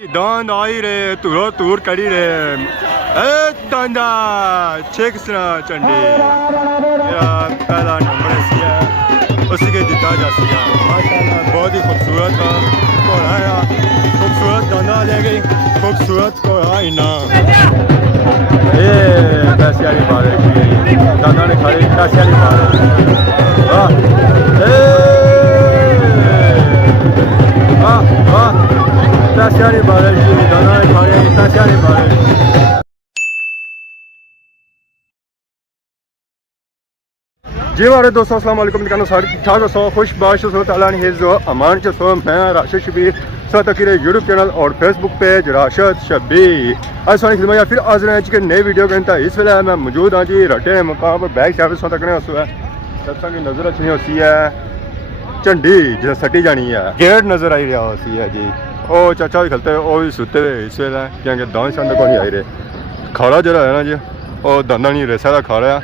दांद आई रे तूरो तूर कड़ी रे दांदा शेखसना चंडी मेरा पहला नंबर है उसी के दिता जा सिया माशाल्लाह बहुत ही खूबसूरत घोड़ा है खूबसूरत दांदा ले गई खूबसूरत घोड़ा इनाम ये पैसे वाली बात है दांदा ने खाली पैसे वाली बात है वाह वाह पैसे वाली बात है दांदा ने खाली पैसे वाली बात है। जी हमारे दोस्तों अस्सलाम वालेकुम निकानो सारी ठीक ठाक सो खुश बाश सो ताला हिज़्ज़ो अमान च सो मैं राशिद शबीर सो तकीरे यूट्यूब चैनल और फेसबुक पेज राशिद शबीर आज सोनी खिदमत फिर आज रहे हैं नए वीडियो के अंत इस वेले मैं मौजूद हाँ जी रटे मकाम पर बैक साइड सो तकने उस सबसे की नज़र अच्छी होती है झंडी जो सटी जानी है गेट नज़र आई रहा होती है जी ओ चाचा भी खलते वो भी सुते हुए इस वेले क्योंकि दान संद को नहीं आई रहे खाड़ा जरा है ना जी वो दाना नहीं रेसा का खा रहा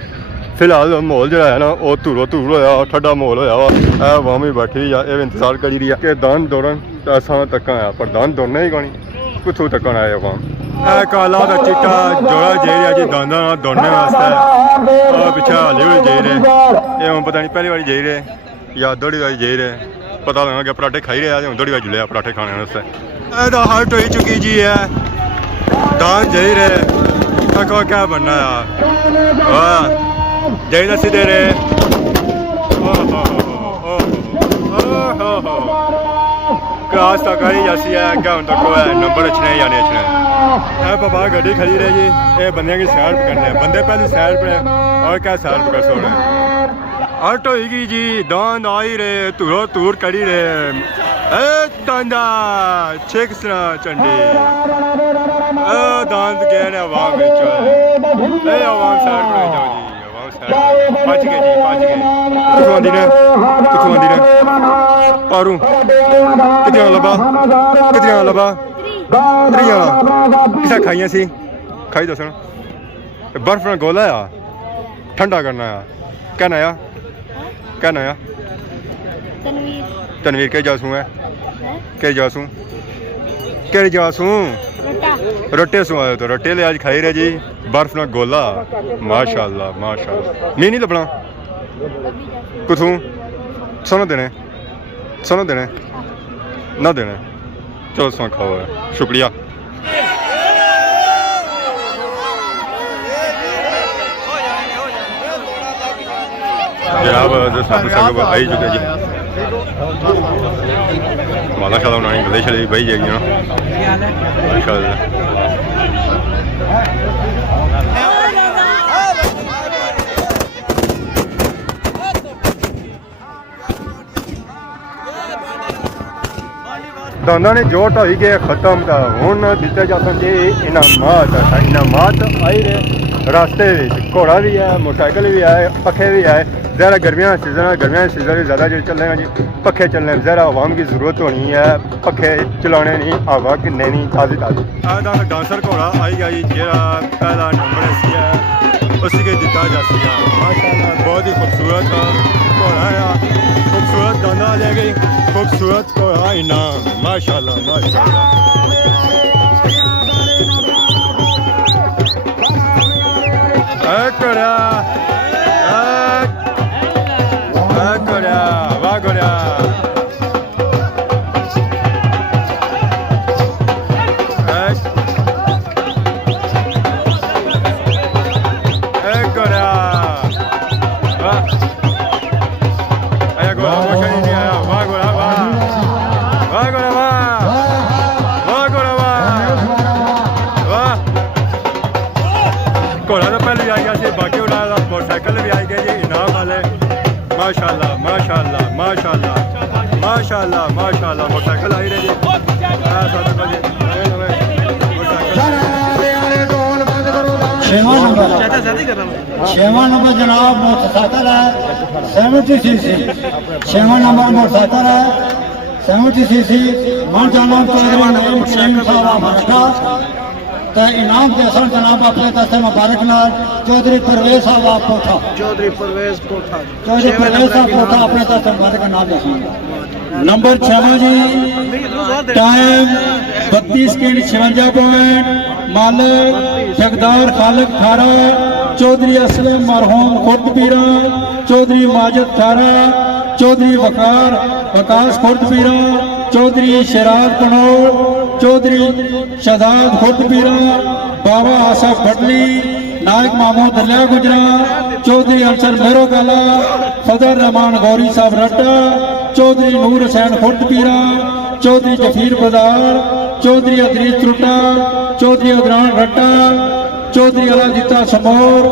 फिलहाल माहौल जो है ना वो धूरो धूर होया ठंडा माहौल होया वा अवाम भी बैठी है ये इंतजार करी रही है कि दान दौड़न असा तक आया पर दान दौड़ना ही कोनी कुथों तक आए अवाम काला का चिट्टा जोड़ा जाई रहा जी दांदा दौड़ने वास्ते पिछे हाले हुए जाई रहे ये हम पता नहीं पहली बार जाई रहे या दौड़ी बारी जाई रहे पता लगा कि पराठे खाई रहे हैं दौड़ी बार जुलिया पराठे खाने वास्ते हर्ट हो चुकी जी है दान जाई रहे क्या बनना है वाह जय नसी दे रहे क्लास तक आई जैसी है क्या उन तक है नंबर अच्छे या नहीं अच्छे है पापा गड्डी खड़ी रही जी ये बंदे की सैर करने हैं बंदे पहले सैर पे और क्या सैर कर सो रहे हट होगी जी दांद आई रे तूरो तूर कड़ी रे दांदा शेखसना चंडी दांद गए ने अवाम अवाम सैर कर जाओ जी पाँच गए जी पाँच गए कितों आंदी ने पारू कितने लबा त्रिया किसा खाइया सी खाई दस बर्फ ना गोला आ ठंडा करना आ कहना आ तनवीर के जासू है के जासू रट्टे सो आए तो रट्टे ले आज खाई रहे जी बर्फ ना गोला माशाल्लाह मी नहीं लबना कुथों सोना देने ना देने चलो सो खाओ शुक्रिया जनाब आई चुके जी माला शाला बनानी गले शले बही जाएगी ना माशाल्लाह दाना ने जो ढाई के खत्म था हूँ दिते जा सकते इनामात आई रहे रास्ते घोड़ा भी है मोटरसाइकिल भी है पखे भी है ज़रा गर्मियाँ सीजन ज़्यादा जो चल रहे हैं जी पखे चलने ज़रा आवाम की ज़रूरत होनी है पखे चलाने नहीं हवा किन्ने नहीं ताज़ी डांसर घोड़ा आई गया जी जरा पहला नंबर है उसी के दिता जा सका माशाल्लाह बहुत ही खूबसूरत घोड़ा है खूबसूरत दाना ले गई खूबसूरत घोड़ा इनाम माशाल्लाह वाह गोरा घोड़ा तो पहले आई गया बाकी उड़ा मोटरसाइकिल भी आई गई जी इनाम वाले माशाल्लाह मोटरसाइकिल आई रही जी छेवा नंबर जनाब मोटरसाइकिल है 70 सीसी 6 नंबर मोटरसाइकिल है 70 सीसी मन जाना तो इनाम जैसन जनाब अपने दस्ते मुबारक नाल चौधरी परवेज साहब आप कोठा चौधरी परवेज कोठा चौधरी परवेज साहब कोठा अपने दस्ते मुबारक नाल लिखेंगे। नंबर 6 जी टाइम 32 सेकंड 56 पॉइंट मालिक ठेकेदार खालिक 18 चौधरी असलम मरहूम खुर्द पीरा चौधरी माजिद 18 चौधरी वकार वकास खुर्द पीरा चौधरी शराद कनौर चौधरी शहजाद खुर्द पीरा बाबा आसफ भटली नायक मामूद दलिया गुजरा चौधरी अंसर मेरो काला फजल रहमान गौरी साहब रट्टा चौधरी नूर हुसैन खुर्द पीरा चौधरी जफीर बदार चौधरी अदरीस त्रुटा चौधरी अदरान रट्टा चौधरी अलादीता समोर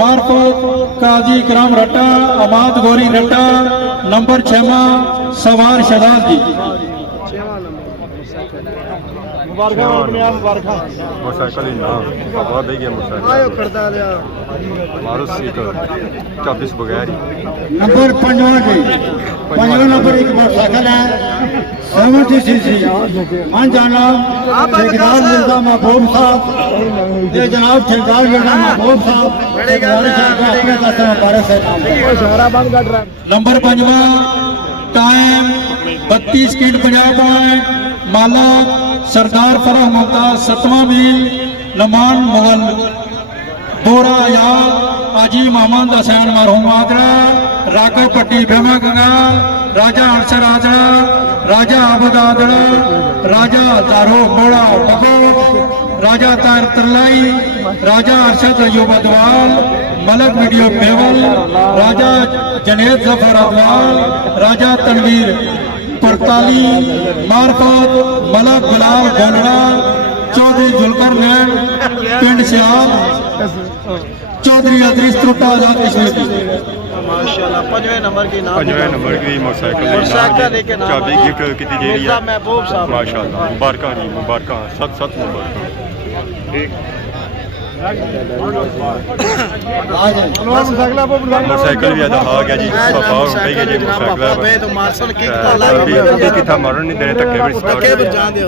मार्फत काजी कराम रट्टा अमाद गौरी रट्टा नंबर 6 सवार शहजाद जी मोटरसाइकिल इनाम बहुत दे गया मोटरसाइकिल मारुस सीट 24 बगैर नंबर 5 नंबर एक मोटरसाइकिल है 70 सीसी अनजाना ठेकेदार मिर्जा महबूब साहब ये जनाब ठेकेदार मिर्जा महबूब साहब अपने दस्ते मुबारक से नंबर 5 टाइम 32 सेकंड 50 पॉइंट मालिक सरदार फराह मुमताज 7वां मील नमान मुगल बोरा या आजी मोहम्मद हुसैन मरहूम आदरा राघव पट्टी बेमा गंगाल राजा अनसर आदरा राजा आबद आदरा राजा दारो मोड़ा बगो राजा तार तरलाई राजा अरशद अयूब अदवाल मलक वीडियो बेवल राजा जनेद जफर अदवाल राजा तनवीर परताली मार्फत मलक गुलाब गोलड़ा चौधरी जुलकर लैंड पिंड सियाल चौधरी अदरीस त्रुटा आजाद कश्मीर माशाल्लाह 5वें नंबर की नाम 5वें नंबर की मोटरसाइकिल लेके नाम चाबी गिफ्ट की दी गई है महबूब साहब माशाल्लाह मुबारक जी मुबारक सत मुबारक मोटरसाइकिल भी अदा आ गया जी पापा हो गई है जी मोटरसाइकिल तो मार्शल किक किथा मारन नहीं देने धक्के में धक्के में जान दे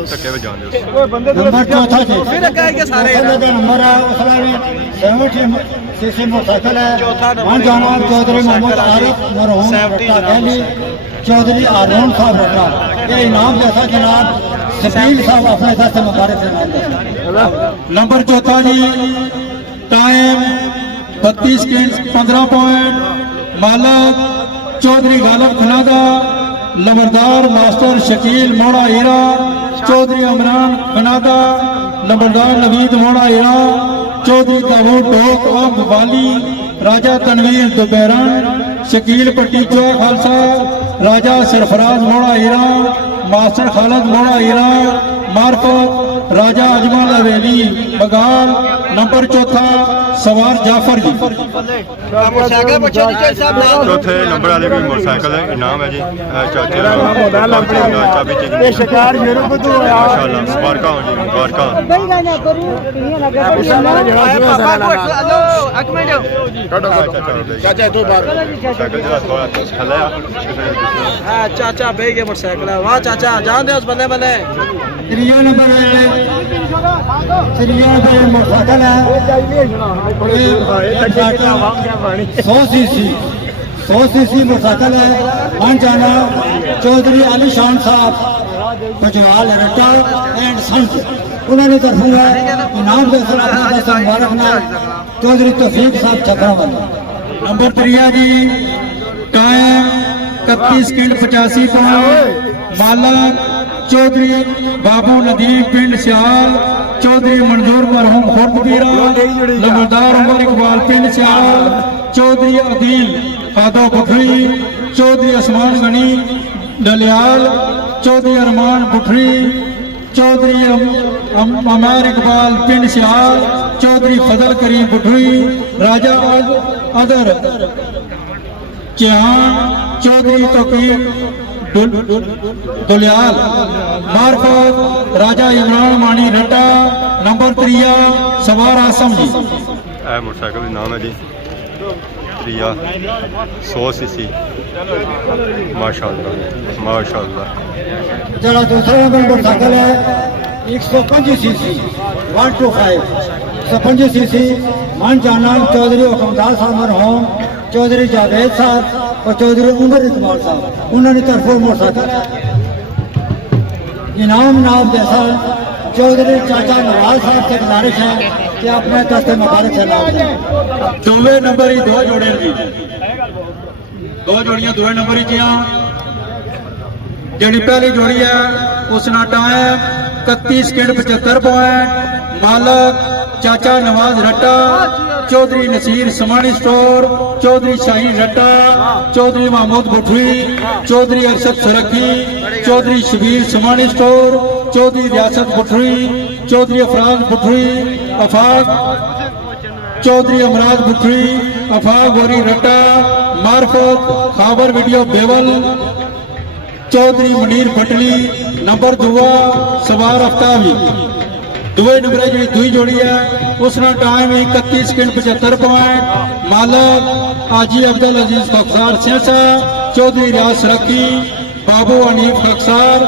नंबर 4 जी फिर कहे के सारे नंबर है उसमें 70 सीसी मोटरसाइकिल है अनजाना चौधरी मोहम्मद आरिफ मरहूम पहली चौधरी आरोन साहब रखा ये इनाम जैसा जनाब सफील साहब अपने दस्ते मुबारक से नाम देते नंबर 4 जी टाइम 32 सेकंड 15 पॉइंट मालिक चौधरी गालब खनादा लबरदार मास्टर शकील मोड़ा हीरा चौधरी इमरान खनादा लबरदार नवीद मोड़ा हीरा चौधरी दाऊद डोक अम्ब वाली राजा तनवीर दुबैरन शकील पट्टी चौक खालसा राजा सरफराज मोड़ा हीरा मास्टर खालिद मोड़ा हीरा मार्फत राजा अजमल हवेली बगाल नंबर 4 सवार जाफर जी चौथे नंबर वाले भी मोटरसाइकिल है इनाम है जी चाचे चाबी माशाल्लाह मुबारक हो जी मुबारक चाचा बह गए मोटरसाइकिल वाह चाचा जान दे उस बल्ले बल्ले 3 नंबर मोटरसाइकिल है 100 सीसी मोटरसाइकिल है अनजाना चौधरी अली शान साहब पचवाल रट्टा एंड संत उन्होंने तरफूंगा इनाम दस्ते मुबारक नाल चौधरी तौफीक साहब चक्रा वाला नंबर 3 जी टाइम 31 सेकंड 85 पॉइंट मालिक चौधरी बाबू नदीम पिंड सियाल चौधरी मंजूर मरहूम खुर्द पीरा लबरदार उमर इकबाल पिंड सियाल चौधरी अदील कादो बुखरी चौधरी असमान गनी दलियाल चौधरी अरमान बुखरी चौधरी अमार इकबाल पिंड सियाल चौधरी फजल करीम बुखरी राजा अदर चिहान चौधरी तौकीर दुलियाल मार्फत राजा इमरान मानी रट्टा नंबर 3 सवार आसम जी मोटरसाइकिल नाम है जी 100 सीसी माशाल्लाह माशाल्लाह जरा दूसरा नंबर मोटरसाइकिल है 125 सीसी 125 125 सीसी मन जाना चौधरी हुकमदार साहब मरहूम चौधरी जावेद साहब और चौधरी उमर इकबाल साहब उन्होंने तरफों मोटरसाइकिल इनाम नाम जैसा चौधरी चाचा नवाज साहब से गुजारिश है कि अपने दस्ते मुबारक से नाम दें। दोवे नंबर ही दो जोड़े जी, दो जोड़ियां दोवे नंबर ही जिया। जी पहली जोड़ी है उसका टाइम 31 सेकंड 75 पॉइंट। मालक चाचा नवाज रट्टा, चौधरी नसीर समानी स्टोर, चौधरी शाहीन रट्टा, चौधरी महमूद भुठवी, चौधरी अरशद सरखी, चौधरी शबीर समानी स्टोर, चौधरी रियासत भुठवी, चौधरी अफराज भुठवी, अफाक चौधरी अमराज भुठवी, अफाक वरी रट्टा, मार्फत खाबर वीडियो बेवल, चौधरी मनीर भटली। नंबर दुआ सवार अफ्ताबी। दुए नंबर जी दुई जोड़ी है उसका टाइम 31 सेकंड 75 पॉइंट। मालक आजी अब्दुल अजीज खक्सार सेसा, चौधरी रियाज सरकी, बाबू अनीफ खक्सार,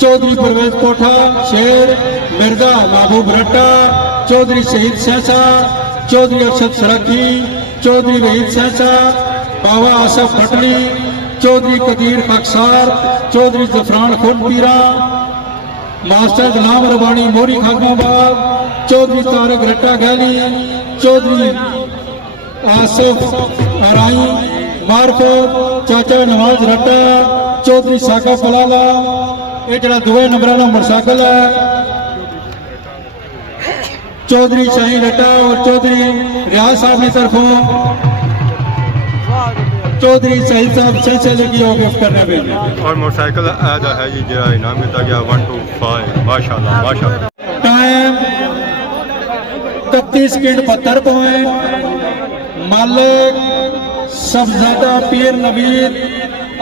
चौधरी परवेज कोठा शेर, मिर्जा महबूब रट्टा, चौधरी शहीद सेसा, चौधरी अरशद सरकी, चौधरी वहीद सेसा, बाबा आसफ भटली, चौधरी कदीर खक्सार, चौधरी जफरान खुद पीरा, मास्टर गुलाम रबानी मोरी खागमाबाद, चौधरी तारक रट्टा गैली, चौधरी आसिफ आराई, मार्फत चाचा नवाज रट्टा, चौधरी साका पलाला। ये जरा दुए नंबर का मोटरसाइकिल है चौधरी शाही रट्टा और चौधरी रियाज साहब की तरफों चौधरी शहीद साहब सिलसिले की गिफ्ट करने पे। और मोटरसाइकिल आया है जी जो इनाम मिलता गया 125 माशाल्लाह माशाल्लाह। Time 31 second 72 point. मालिक सबजादा पीर नवीद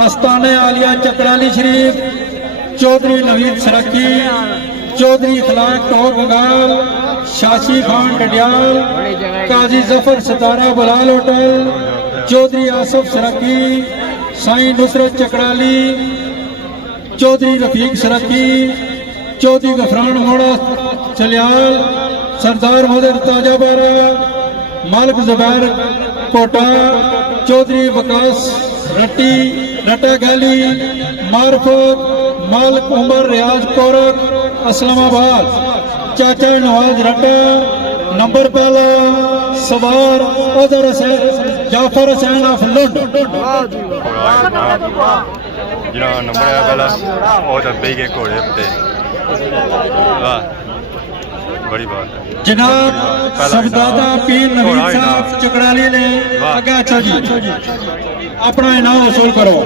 अस्ताने आलिया चकराली शरीफ, चौधरी नवीद सरकी, चौधरी खलाक टोर बंगाल, शाशी खान डडियाल, काजी जफर सतारा बलाल होटल, चौधरी आसफ सरकी, साई नुसरत चकराली, चौधरी रफीक सरकी, चौधरी गफरान मोड़ा चलियाल, सरदार मोदर ताजाबारा, मालिक जुबैर कोटा, चौधरी वकास रट्टी रट्टा गैली, मार्फत मालिक उमर रियाज कोरक इस्लामाबाद, चाचा नवाज रट्टा। नंबर पहला सवार उधर से जाफर हुसैन ऑफ लुंड। जिना नंबर है पहला और डब्बे के घोड़े पे वाह बड़ी बात है जनाब सबदादा पीर नवीद साहब चकराली ने आगे। अच्छा जी अपना इनाम वसूल करो।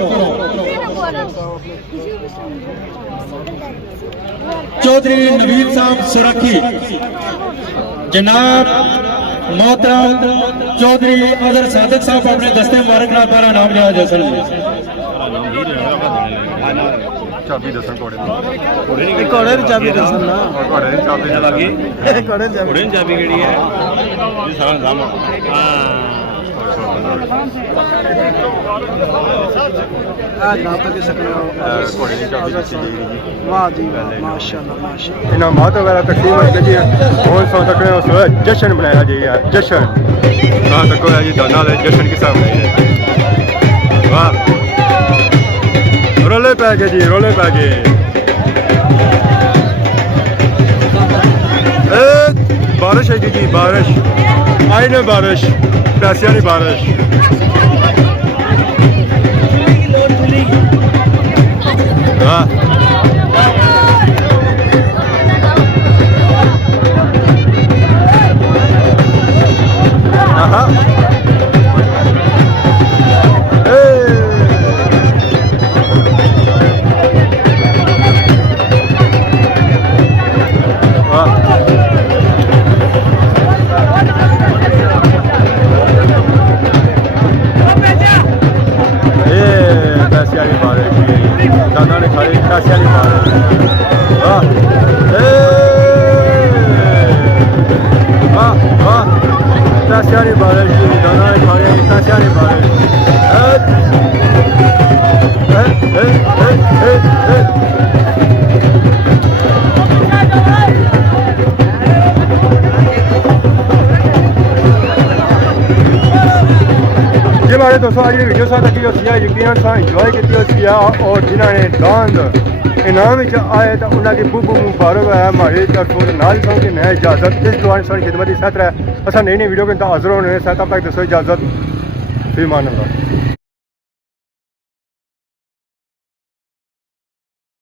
चौधरी नवीद साहब सुरखी, जनाब मोहतरम चौधरी अजहर सादिक साहब अपने दस्ते मुबारक नाल पहला नाम लिया जैसन चाबी दसन घोड़े घोड़े की चाबी दसन ना घोड़े की चाबी लगी घोड़े की चाबी केड़ी है ये सारा नाम आज नाम तो किस घोड़े की चाबी दसी गई वाह जी माशाल्लाह माशाल्लाह। इनामात वगैरह तकसीम होती जी बहुत सौ तक उस जश्न मनाया जाइए जश्न कहाँ तक है जी दाना जश्न के साथ मनाइए वाह रोले पै गए जी रोले पै गए बारिश है जी बारिश आई ने बारिश पैसे वाली बारिश वाह पैसे वाली बारिश दादा ने खाली दोस्तों आज वीडियो साथ की यकीन सा इंजॉय की और जिन्होंने दांद इनाम आए तो उन्होंने बहुत मुबारक है हमारी तरफों नाल सौ कि मैं इजाज़त इस दौरान सारी खिदमत की सैत है असा नई नई वीडियो के हाजिर होने से तब तक दसो इजाज़त फी मान अल्लाह।